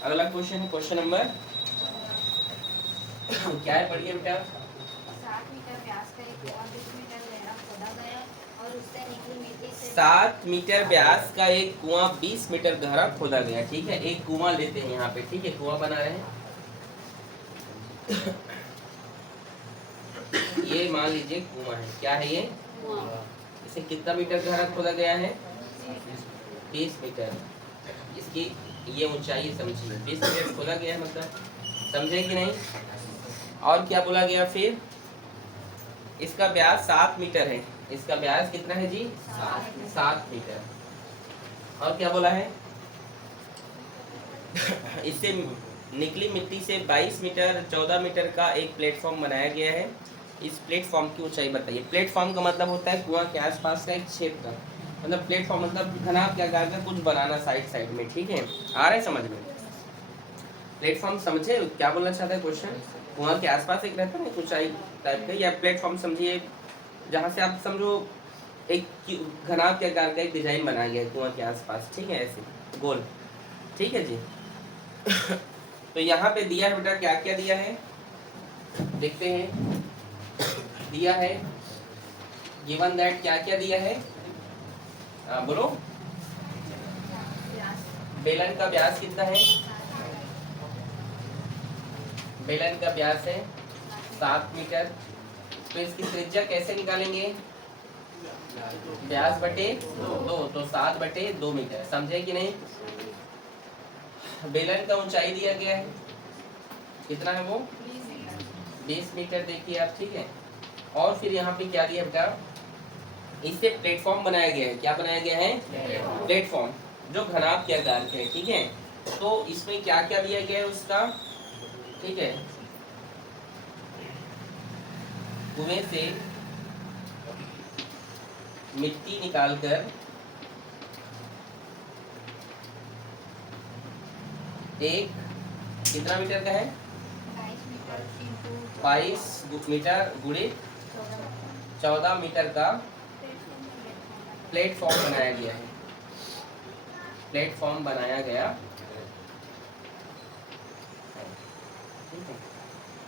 अगला क्वेश्चन है क्वेश्चन नंबर क्या है, पढ़िए बेटा। 7 मीटर व्यास का एक कुआं 20 मीटर गहरा खोदा गया और उससे निकली मिट्टी से 7 मीटर व्यास का एक कुआं 20 मीटर गहरा खोदा गया, ठीक है। एक कुआं लेते हैं यहाँ पे, ठीक है, कुआं बना रहे हैं। ये मान लीजिए कुआं है, क्या है ये, इसे कितना मीटर गहरा खोदा गया है, 20 मीटर। इसकी ये ऊंचाई समझिए, 20 मीटर खोदा गया है, मतलब समझे कि नहीं। और क्या बोला गया फिर, इसका व्यास 7 मीटर है। इसका व्यास कितना है जी, 7 मीटर। और क्या बोला है, इससे निकली मिट्टी से 22 मीटर 14 मीटर का एक प्लेटफॉर्म बनाया गया है। इस प्लेटफॉर्म की ऊंचाई बताइए। प्लेटफॉर्म का मतलब होता है कुआं के आसपास का एक क्षेत्र, मतलब प्लेटफॉर्म मतलब घनाभ के आकार का कुछ बनाना साइड में, ठीक है। आ रहा है समझ में, प्लेटफॉर्म समझे क्या बोलना चाहता है क्वेश्चन। कुआं के आसपास एक रहता है ना ऊंचाई टाइप का, या प्लेटफॉर्म समझिए जहाँ से आप समझो एक घनाभ के आकार का एक डिजाइन बनाया गया है कुआं के आसपास, ठीक है, ऐसे गोल। ठीक है जी। तो यहाँ पे दिया है बेटा, क्या क्या दिया है देखते हैं। दिया है गिवन दैट, क्या क्या दिया है बोलो। बेलन का व्यास कितना है? बेलन का व्यास है 7 मीटर। तो इसकी त्रिज्या कैसे निकालेंगे? व्यास बटे 2, तो 7/2 मीटर। समझे कि नहीं? बेलन का ऊंचाई दिया गया है, कितना है वो? 20 मीटर। देखिए आप, ठीक है। और फिर यहाँ पे क्या दिया बेटा, इससे प्लेटफॉर्म बनाया गया है। क्या बनाया गया है? प्लेटफॉर्म, जो घनाभ के आकार के है, ठीक है। तो इसमें क्या क्या दिया गया है उसका, ठीक है। कुएं से मिट्टी निकालकर एक कितना मीटर का है? 22 मीटर गुणे 14 मीटर का प्लेटफॉर्म बनाया गया है। प्लेटफॉर्म बनाया गया, ठीक है।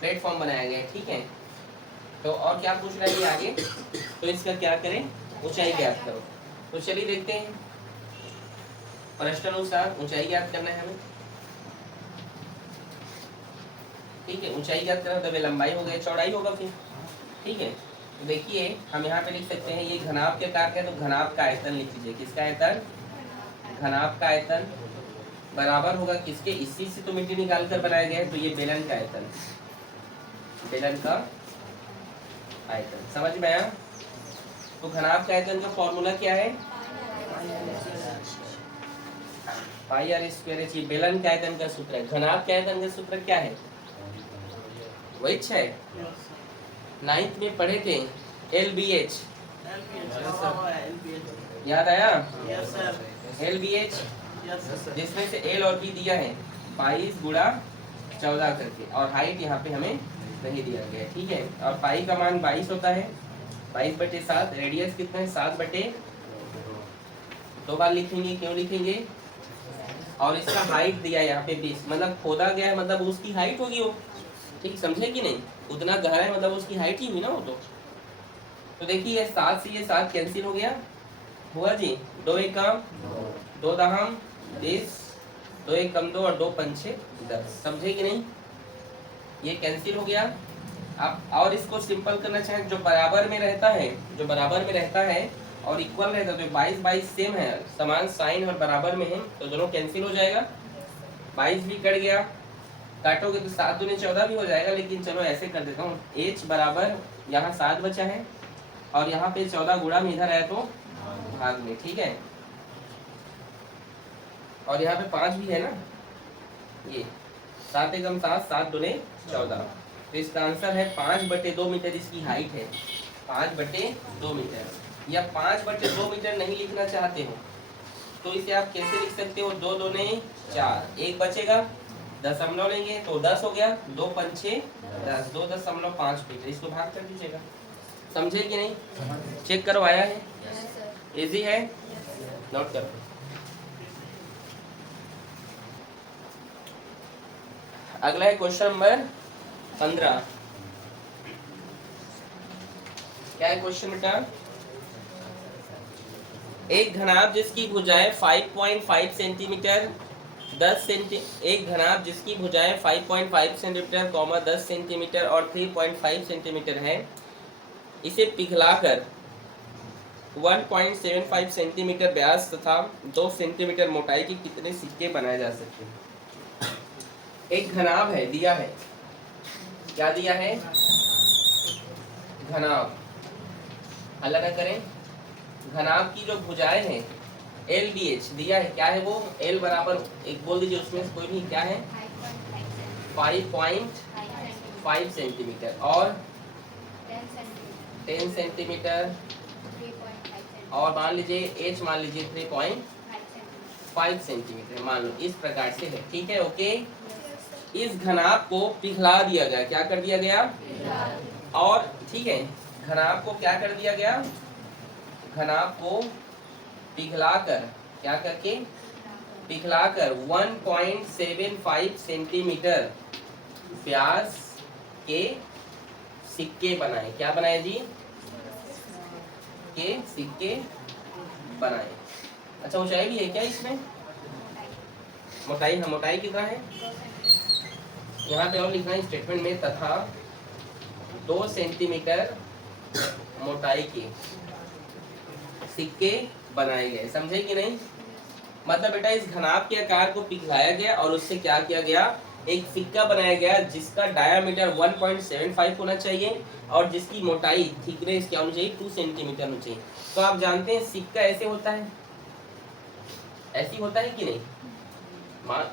प्लेटफॉर्म बनाया गया, ठीक है। तो और क्या पूछ रहा है ये आगे? तो इसका क्या करें? ऊंचाई ज्ञात करो। तो चलिए देखते हैं। प्रश्नानुसार ऊंचाई ज्ञात करना है हमें, ठीक है। ऊंचाई ज्ञात करना तब लंबाई हो गई, चौड़ाई होगा फिर, ठीक है। तो देखिए हम यहाँ पे लिख सकते हैं, ये घनाभ के आकार का है, तो घनाभ का आयतन लिख लीजिए। किसका आयतन? घनाभ का आयतन बराबर होगा किसके? इसी से तो मिट्टी निकाल कर बनाया गया है, तो ये बेलन का आयतन, बेलन का आयतन। समझ में आया? तो घनाभ का आयतन का फॉर्मूला क्या है? पाई आर स्क्वायर एच। बेलन के आयतन का सूत्र है। घनाभ के आयतन का सूत्र क्या है? वही है, 9th में पढ़े थे, LBH। याद आया? LBH, जिसमें से L और B दिया है 22 गुणा 14 करके, और हाइट यहाँ पे हमें नहीं दिया गया, ठीक है। और पाई का मान 22 होता है, 22/7। रेडियस कितना है? 7/2 बार लिखेंगे, क्यों लिखेंगे? और इसका हाइट दिया है यहाँ पे 20, मतलब खोदा गया है, मतलब उसकी हाइट होगी वो, ठीक। समझे कि नहीं? उतना गहरा है, मतलब उसकी हाइट ही हुई ना वो। तो देखिए 7 से ये 7 कैंसिल हो गया, हुआ जी। 2 1 कम 2 दहम 20, 2 1 कम 2 और 2 पंचे 10। समझे कि नहीं? ये कैंसिल हो गया। आप और इसको सिंपल करना चाहें, जो बराबर में रहता है, जो बराबर में रहता है और इक्वल रहता है, तो 22 सेम है, समान साइन और बराबर में है, तो दोनों कैंसिल हो जाएगा। 22 भी कट गया, काटोगे तो 7 दूनी 14 भी हो जाएगा, लेकिन चलो ऐसे कर देता हूँ। h बराबर यहाँ 7 बचा है, और यहाँ पे 14 गुणा में इधर है तो भाग में, ठीक है। और यहाँ पे 5 भी है ना, ये 7 एकम 7, 7 दूने 14। तो इसका आंसर है 5/2 मीटर इसकी हाइट है, 5/2 मीटर। या 5/2 मीटर नहीं लिखना चाहते हो तो इसे आप कैसे लिख सकते हो? 2 दूने 4, 1 बचेगा, दशमलव लेंगे तो 10 हो गया, 2 पंचे 10, 2.5 मीटर। इसको भाग कर दीजिएगा। समझे कि नहीं? चेक करो, आया है? इजी है? नोट करो। अगला है क्वेश्चन नंबर 15। क्या है क्वेश्चन बेटा? एक घनाभ जिसकी भुजाएं 5.5 सेंटीमीटर 10 एक घनाभ जिसकी भुजाएं 5.5 सेंटीमीटर, 10 सेंटीमीटर और 3.5 सेंटीमीटर है, इसे पिघलाकर 1.75 सेंटीमीटर व्यास तथा 2 सेंटीमीटर मोटाई के कितने सिक्के बनाए जा सकते हैं? एक घनाभ है, दिया है, क्या दिया है? घनाभ। अलग न करें, घनाभ की जो भुजाएं हैं LBH दिया है, क्या है वो? L बराबर एक बोल दीजिए, उसमें से कोई नहीं, क्या है? 5.5 सेंटीमीटर और 10 सेंटीमीटर, और मान लीजिए H मान लीजिए 3.5 सेंटीमीटर, मान लो इस प्रकार से है, ठीक है। ओके, इस घनाभ को पिघला दिया गया, क्या कर दिया गया? और ठीक है, घनाभ को क्या कर दिया गया? घनाभ को पिघलाकर, क्या करके? पिघलाकर 1.75 सेंटीमीटर व्यास के सिक्के बनाए। क्या बनाए जी? के सिक्के बनाए। अच्छा ऊंचाई भी है क्या इसमें? मोटाई, हाँ मोटाई कितना है यहाँ पे और लिखना है स्टेटमेंट में, तथा 2 सेंटीमीटर मोटाई के सिक्के बनाए गए। समझे कि नहीं? मतलब बेटा इस घनाभ के आकार को पिघलाया गया और उससे क्या किया गया, एक सिक्का बनाया गया जिसका डायामीटर 1.75 होना चाहिए और जिसकी मोटाई थिकनेस क्या होनी चाहिए, 2 सेंटीमीटर होनी चाहिए। तो आप जानते हैं सिक्का ऐसे होता है, ऐसी होता है कि नहीं?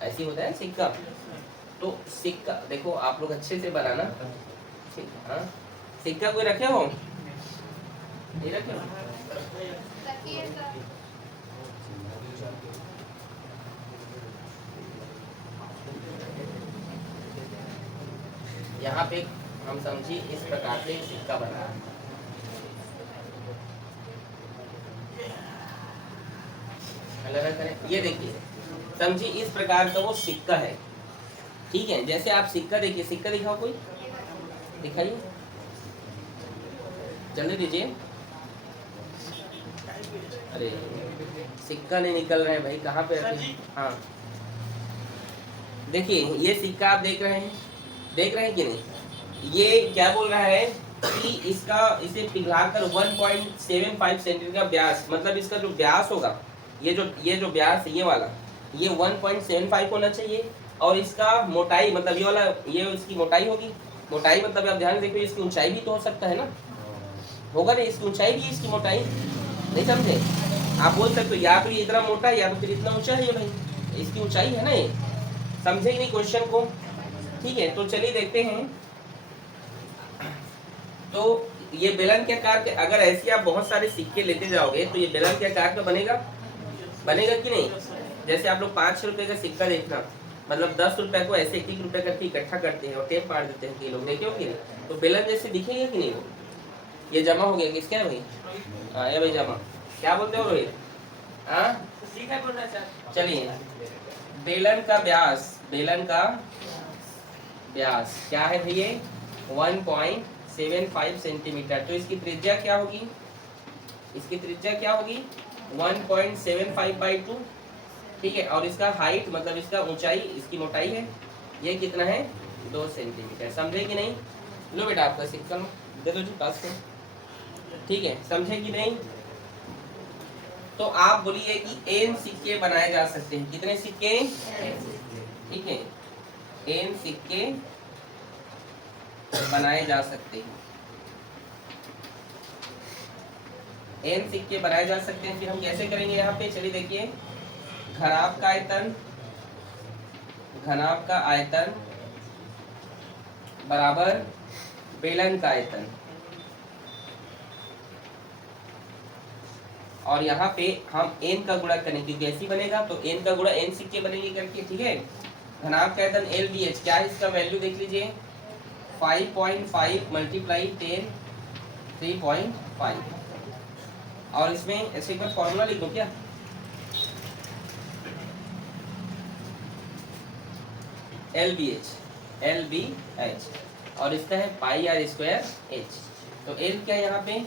ऐसी होता है सिक्का। तो सिक्का देखो आप लोग अच्छे से बनाना, ठीक है? हाँ सिक्का कोई रखे हो? नहीं रखे हो? यहाँ पे हम समझिए इस प्रकार से सिक्का बना है। ये देखिए समझिए इस प्रकार का वो सिक्का है, ठीक है? जैसे आप सिक्का देखिए, सिक्का दिखाओ कोई, दिखाइए जल्दी दीजिए। अरे सिक्का नहीं निकल रहा है भाई, कहाँ पे रखे? हाँ देखिए ये सिक्का आप देख रहे हैं, देख रहे हैं कि नहीं? ये क्या बोल रहा है कि इसे पिघलाकर 1.75 सेंटीमीटर का व्यास, मतलब इसका जो व्यास होगा, ये जो व्यास है ये वाला, ये 1.75 होना चाहिए और इसका मोटाई मतलब ये वाला, ये इसकी मोटाई होगी। मोटाई मतलब आप ध्यान से देखिए इसकी ऊंचाई भी तो हो सकता है ना, होगा नहीं? इसकी ऊंचाई भी इसकी मोटाई, नहीं समझे? आप बोल सकते हो या तो ये इतना मोटा है या तो फिर इतना ऊंचा है, ये भाई इसकी ऊंचाई है ना ये। समझे ही नहीं क्वेश्चन को? ठीक है, तो चलिए देखते हैं। तो ये बेलन के आकार के, अगर ऐसे आप बहुत सारे सिक्के लेते जाओगे तो ये बेलन के आकार का बनेगा, बनेगा कि नहीं? जैसे आप लोग 5 रुपए का सिक्का देखना, मतलब 10 रुपए को ऐसे 1 रुपए करके इकट्ठा करते हैं और टेप पार देते हैं, लोग देखे होंगे, तो बेलन जैसे दिखेगा कि नहीं? वो ये जमा हो गया, किसका है भाई? हाँ ये भाई जमा। क्या बोलते हो रोहित? हाँ चलिए, बेलन का व्यास, बेलन का व्यास क्या है भैया? 1.75 सेंटीमीटर। तो इसकी त्रिज्या क्या होगी? इसकी त्रिज्या क्या होगी? 1.75/2, ठीक है? और इसका हाइट मतलब इसका ऊंचाई, इसकी मोटाई है, ये कितना है? 2 सेंटीमीटर। समझे कि नहीं? लो बेटा आपका सिक्का दे दो जी पास को, ठीक है? समझे कि नहीं? तो आप बोलिए कि n सिक्के बनाए जा सकते हैं। कितने सिक्के? ठीक है, n सिक्के बनाए जा सकते हैं। n सिक्के बनाए जा सकते हैं। फिर हम कैसे करेंगे यहाँ पे? चलिए देखिए, घनाभ का आयतन, घनाभ का आयतन बराबर बेलन का आयतन, और यहाँ पे हम n का गुणा करेंगे क्योंकि ऐसी बनेगा तो n का गुणा n सिक्के बनेंगे करके, ठीक है? घनाभ का आयतन LBH क्या है? इसका वैल्यू देख लीजिए, 5.5 मल्टीप्लाई 10 3.5। और इसमें ऐसे एक बार फॉर्मूला लिख दो क्या? LBH और इसका है πr²h। तो L क्या है यहाँ पे?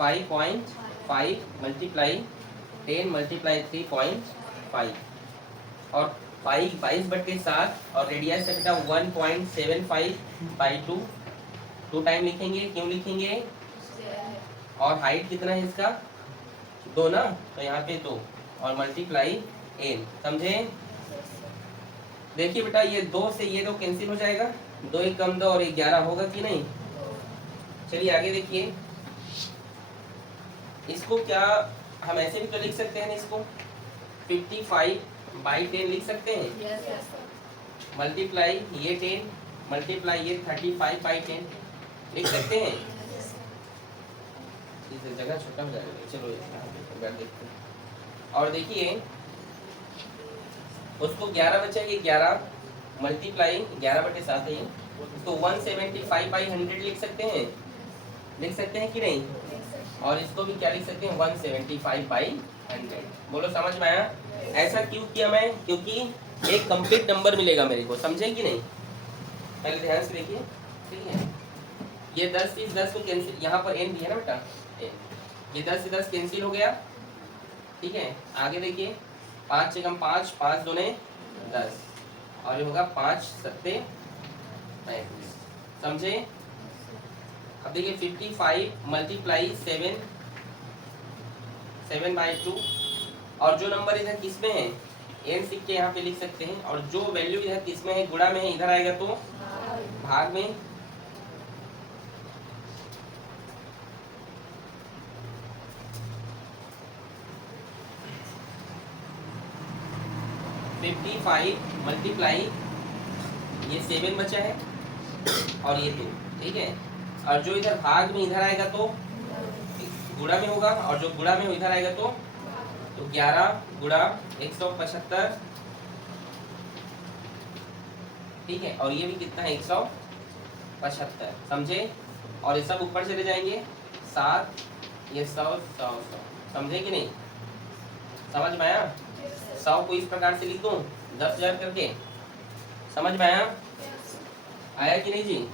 5.5 मल्टीप्लाई 10 मल्टीप्लाई 3.5 और पाई 22/7 और रेडियस है बेटा 1.75/2। 2 टाइम लिखेंगे, क्यों लिखेंगे? और हाइट कितना है इसका? 2 ना, तो यहाँ पे 2 और मल्टीप्लाई n। समझे? देखिए बेटा ये 2 से ये 2 कैंसिल हो जाएगा, 2 1 कम 2 और 11 होगा कि नहीं? चलिए आगे देखिए, इसको क्या हम ऐसे भी तो लिख सकते हैं, इसको 55/10 लिख सकते हैं। मल्टीप्लाई ये 10 मल्टीप्लाई ये 35/10 लिख सकते हैं। इस जगह छोटा हो जाएगा, चलो देखते हैं। और देखिए उसको 11 बचेगी, 11 मल्टीप्लाई 11/7 है, इसको 175/100 लिख सकते हैं, लिख सकते हैं कि नहीं? और इसको भी क्या लिख सकते हैं? 175/100 100। बोलो समझ में आया? ऐसा क्यों किया मैं? क्योंकि एक कंप्लीट नंबर मिलेगा मेरे को, समझे कि नहीं? पहले ध्यान से देखिए, ठीक है। ये 10 से 10 को कैंसिल, यहाँ पर n भी है ना बेटा, ये 10 से 10 कैंसिल हो गया, ठीक है। आगे देखिए, 5 से कम 5, 5 दूने 10, और ये होगा 5 सत्ते 35, समझे? अब देखिए 55 मल्टीप्लाई 7/2, और जो नंबर इधर किस में है n सीख के यहाँ पे लिख सकते हैं, और जो वैल्यू इधर किस में है, गुणा में है, इधर आएगा तो भाग में। फिफ्टी 55 मल्टीप्लाई ये 7 बचा है और ये 2, ठीक है। और जो इधर भाग में इधर आएगा तो गुणा में होगा, और जो गुणा में इधर आएगा तो 11 गुणा 175, ठीक है। और ये भी कितना है 175, समझे? और ये सब ऊपर चले जाएंगे 7, ये 100 100 100, समझे कि नहीं? समझ में आया? 100 को इस प्रकार से लिख दूं 10,000 करके, समझ में आया? आया कि नहीं जी?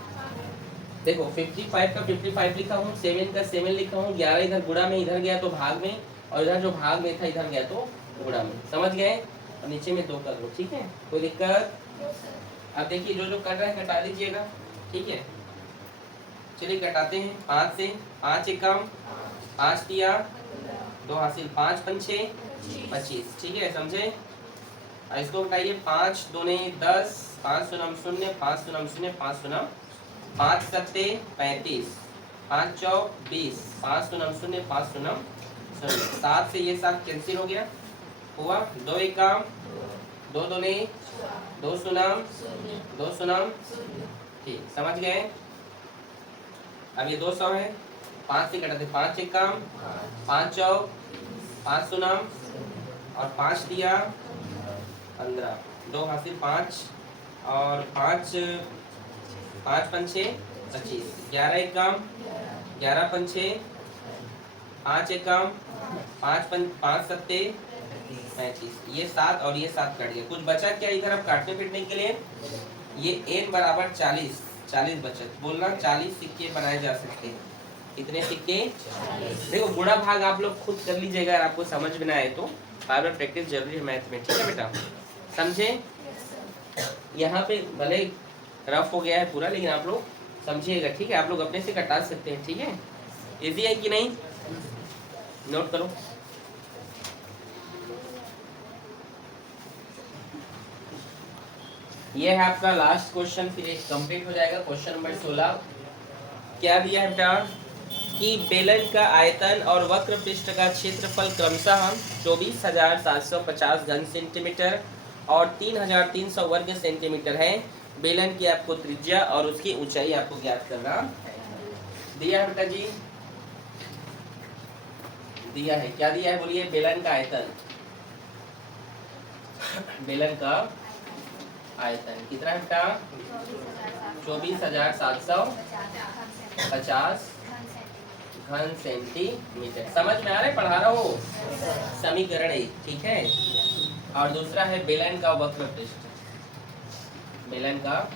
देखो 55 का 55 लिखा हूँ, 7 का 7 लिखा हूँ, 11 इधर गुणा में इधर गया तो भाग में, और इधर जो भाग में था इधर गया तो गुणा में, समझ गए? और नीचे में 2 कर लो, ठीक है, कोई दिक्कत? अब देखिए जो जो कर रहे हैं कटा दीजिएगा, ठीक है। चलिए कटाते हैं 5 से, 5 एक कम 5 दिया 2 हासिल, 5 पंचे 25, ठीक है, समझे? और इसको उठाइए, 5 दूने 10, 5 शून्य 0, 5 शून्य 0, 5 शून्य 5 सत्ते 35, 5 चौक 20, 5 शून्य 0, 5 शून्य 0, 7 से ये 7 कैंसिल हो गया, हुआ 2 एक काम 2 दूने 2 शून्य 2 शून्य, ठीक, समझ गए? अब ये 200 है, 5 से कटाते 5 एक काम 5 चौक 5 शून्य और 5 दिया 15, 2 हासिल 5 और 5 पंचे 25, 11 एक काम 11 पंचे 5 एक काम 5 सत्ते 35, ये 7 और ये 7 कट गया, कुछ बचा क्या इधर? अब काटने पीटने के लिए ये n बराबर 40 बचत, बोलना 40 सिक्के बनाए जा सकते हैं। कितने सिक्के? देखो गुणा भाग आप लोग खुद कर लीजिएगा, अगर आपको समझ में ना आए तो, बार बार प्रैक्टिस जरूरी है मैथ में, ठीक है बेटा, समझे? यहाँ पे भले रफ हो गया है पूरा, लेकिन आप लोग समझिएगा, ठीक है? आप लोग अपने से कटा सकते हैं, ठीक है? इजी है कि नहीं? नोट करो। ये है आपका लास्ट क्वेश्चन, फिर एक कंप्लीट हो जाएगा। क्वेश्चन नंबर 16 क्या दिया है बेटा? कि बेलन का आयतन और वक्र पृष्ठ का क्षेत्रफल क्रमशः 24,750 घन सेंटीमीटर और 3,300 वर्ग सेंटीमीटर है। बेलन की आपको त्रिज्या और उसकी ऊंचाई आपको ज्ञात करना है। दिया है बेटा जी, दिया है, क्या दिया है बोलिए? बेलन का आयतन, बेलन का आयतन कितना है बेटा? 24,750 घन सेंटीमीटर। समझ में आ रहा है? पढ़ा रहा हूँ, समीकरण 1, ठीक है। और दूसरा है बेलन का वक्र पृष्ठ, बेलन का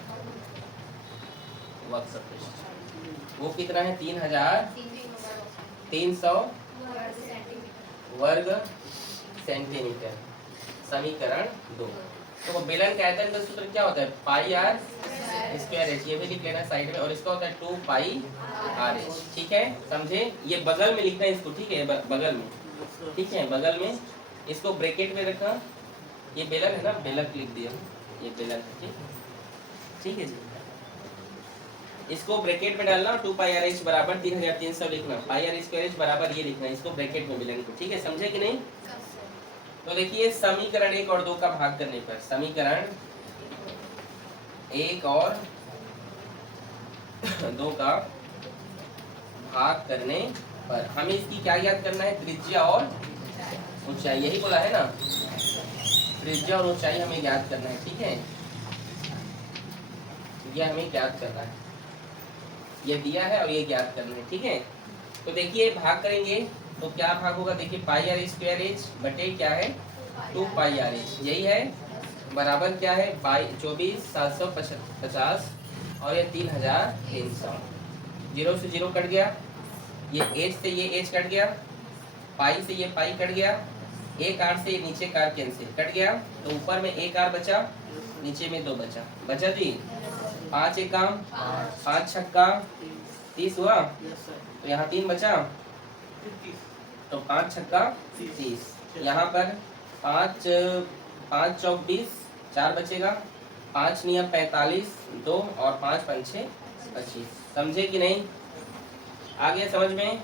वक्र पृष्ठ वो कितना है? 3,300 वर्ग सेंटीमीटर, समीकरण 2। तो बेलन का आयतन का सूत्र क्या होता है? पाई आर स्क्वायर एच, ये भी लिख लेना साइड में, और इसका होता है 2 पाई आर एच, ठीक है, समझे? ये बगल में लिखना है इसको, ठीक है, बगल में, ठीक है, बगल में इसको ब्रैकेट में रखा। ये बेलन है ना, बेलन लिख दिया, ये बेलन है, ठीक है, ठीक है जी। इसको ब्रैकेट में डालना, 2 पाई आर एच बराबर 3,300 लिखना, पाई आर स्क्वायर एच बराबर ये लिखना, इसको ब्रैकेट में बेलन को, ठीक है, समझे कि नहीं? तो देखिए समीकरण 1 और 2 का भाग करने पर, समीकरण 1 और 2 का भाग करने पर हमें इसकी क्या याद करना है? त्रिज्या और ऊंचाई, यही बोला है ना, त्रिज्या और ऊंचाई हमें याद करना है, ठीक है, ये हमें याद करना है, ये दिया है और ये ज्ञात करना है, ठीक है। तो देखिए भाग करेंगे, तो क्या भाग होगा देखिए, पाई आर स्क्वायर एच बटे क्या है 2 पाई आर एच, यही है बराबर क्या है 24,750 और ये 3,300। 0 से 0 कट गया, ये एच से ये एच कट गया, पाई से ये पाई कट गया, एक आर से ये नीचे का आर कैंसिल कट गया, तो ऊपर में एक आर बचा, नीचे में 2 बचा। बचा जी 5 एकम 5 छक्का 30 हुआ, तो यहाँ 3 बचा, तो 5 छक्का 30। यहाँ पर 5 चौक 20, 4 बचेगा, 5 नियम 45, 2 और 5 पंचे 25। समझे कि नहीं? आ गया समझ में?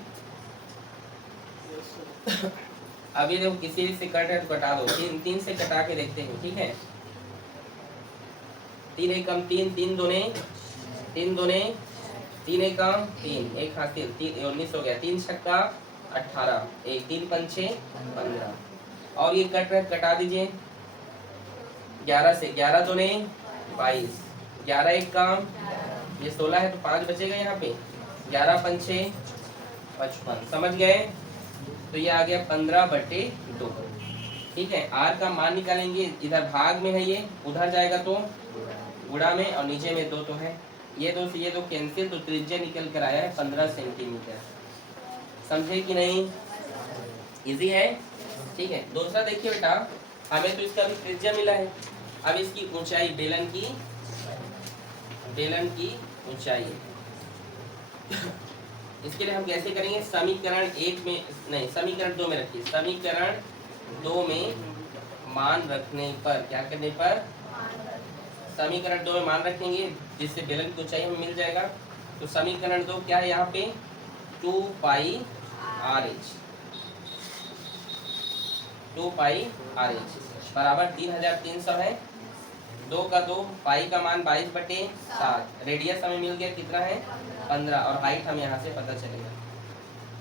अभी देखो किसी से कट है तो कटा दो, 3 से कटा के देखते हैं, ठीक है। 3 एकम 3, 3 दूने 3 एकम 3, एक हासिल 19 हो गया, 3 छक्का 18, 3 पंचे 15। और ये कट रहा कटा दीजिए 11 से, 11 दूने 22, 11 एक काम, ये 16 है तो 5 बचेगा यहाँ पे, 11 पंचे 55। समझ गए? तो ये आ गया 15/2। ठीक है, आर का मान निकालेंगे, इधर भाग में है ये, उधर जाएगा तो गुणा में, और नीचे में 2 तो है, ये 2 से ये 2 कैंसिल, तो त्रिज्या निकल कर आया है 15 सेंटीमीटर। समझे कि नहीं? इजी है, ठीक है। दूसरा देखिए बेटा, हमें तो इसका भी त्रिज्या मिला है, अब इसकी ऊंचाई बेलन की ऊंचाई इसके लिए हम कैसे करेंगे? समीकरण 1 में नहीं, समीकरण 2 में रखिए। समीकरण 2 में मान रखने पर, क्या करने पर? समीकरण 2 में मान रखेंगे, जिससे बेलन की ऊंचाई हमें मिल जाएगा। तो समीकरण 2 क्या है यहाँ पे? 2 पाई आर एच, 2 पाई आर एच बराबर 3,300 है। 2 का 2, पाई का मान 22/7, रेडियस हमें मिल गया कितना है 15, और हाइट हम यहाँ से पता चलेगा।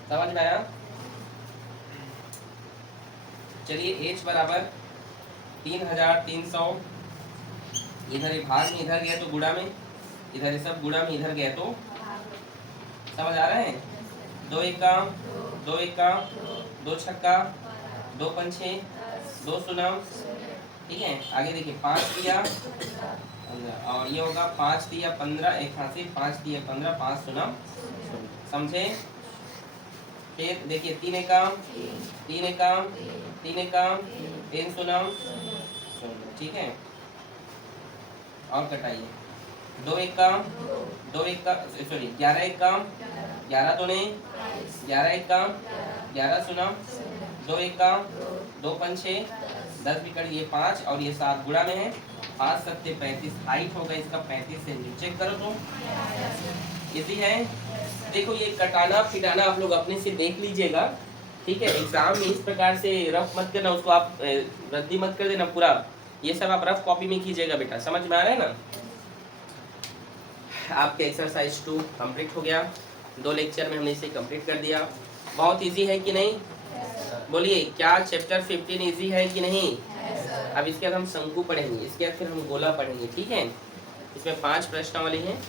समझ में आया? चलिए h बराबर 3,300, इधर ये भाग में इधर गया तो गुणा में, इधर ये सब गुणा में इधर गया तो, समझ आ रहा है? 2 एकम 2 छक्का 2 पंचे 2 सुनम, ठीक है। आगे देखिए 5 दिया 15, और ये होगा 5 दिया 15, एक हाथ से 5 दिया 15, 5 सुनम। समझे? फिर देखिए 3 एकम 3 सुनम, ठीक है। और कटाइए 2 एकम सॉरी 11 एकम 11 तो नहीं, 11 एकम 11 सुनम, 2 एकम 2 पंचे 10 बिकट, ये 5 और ये 7 गुणा में है, 5 7 35, हाइट होगा इसका 35 सेंटीमीटर। चेक करो तो इजी है। देखो ये कटाना फिटाना आप लोग अपने से देख लीजिएगा, ठीक है। एग्जाम में इस प्रकार से रफ मत करना, उसको आप रद्दी मत कर देना पूरा, ये सब आप रफ कॉपी में कीजिएगा बेटा। समझ में आ रहा है ना? आपके एक्सरसाइज 2 कंप्लीट हो गया, 2 लेक्चर में हमने इसे कंप्लीट कर दिया। बहुत इजी है कि नहीं? बोलिए, क्या चैप्टर 15 इजी है कि नहीं? अब इसके बाद हम शंकु पढ़ेंगे, इसके बाद फिर हम गोला पढ़ेंगे, ठीक है। इसमें 5 प्रश्नावली हैं,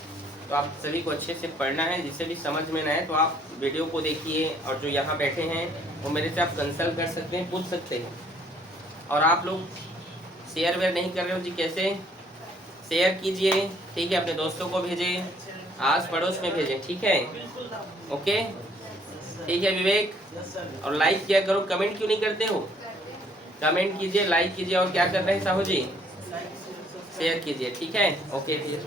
तो आप सभी को अच्छे से पढ़ना है। जिससे भी समझ में ना आए तो आप वीडियो को देखिए, और जो यहाँ बैठे हैं वो मेरे से आप कंसल्ट कर सकते हैं, पूछ सकते हैं। और आप लोग शेयर वेयर नहीं कर रहे हो जी, कैसे शेयर कीजिए, ठीक है। अपने दोस्तों को भेजें, आस पड़ोस में भेजें, ठीक है। ओके, ठीक है विवेक। और लाइक किया करो, कमेंट क्यों नहीं करते हो? कमेंट कीजिए, लाइक कीजिए, और क्या कर रहे हैं साहू जी? शेयर कीजिए, ठीक है। ओके फिर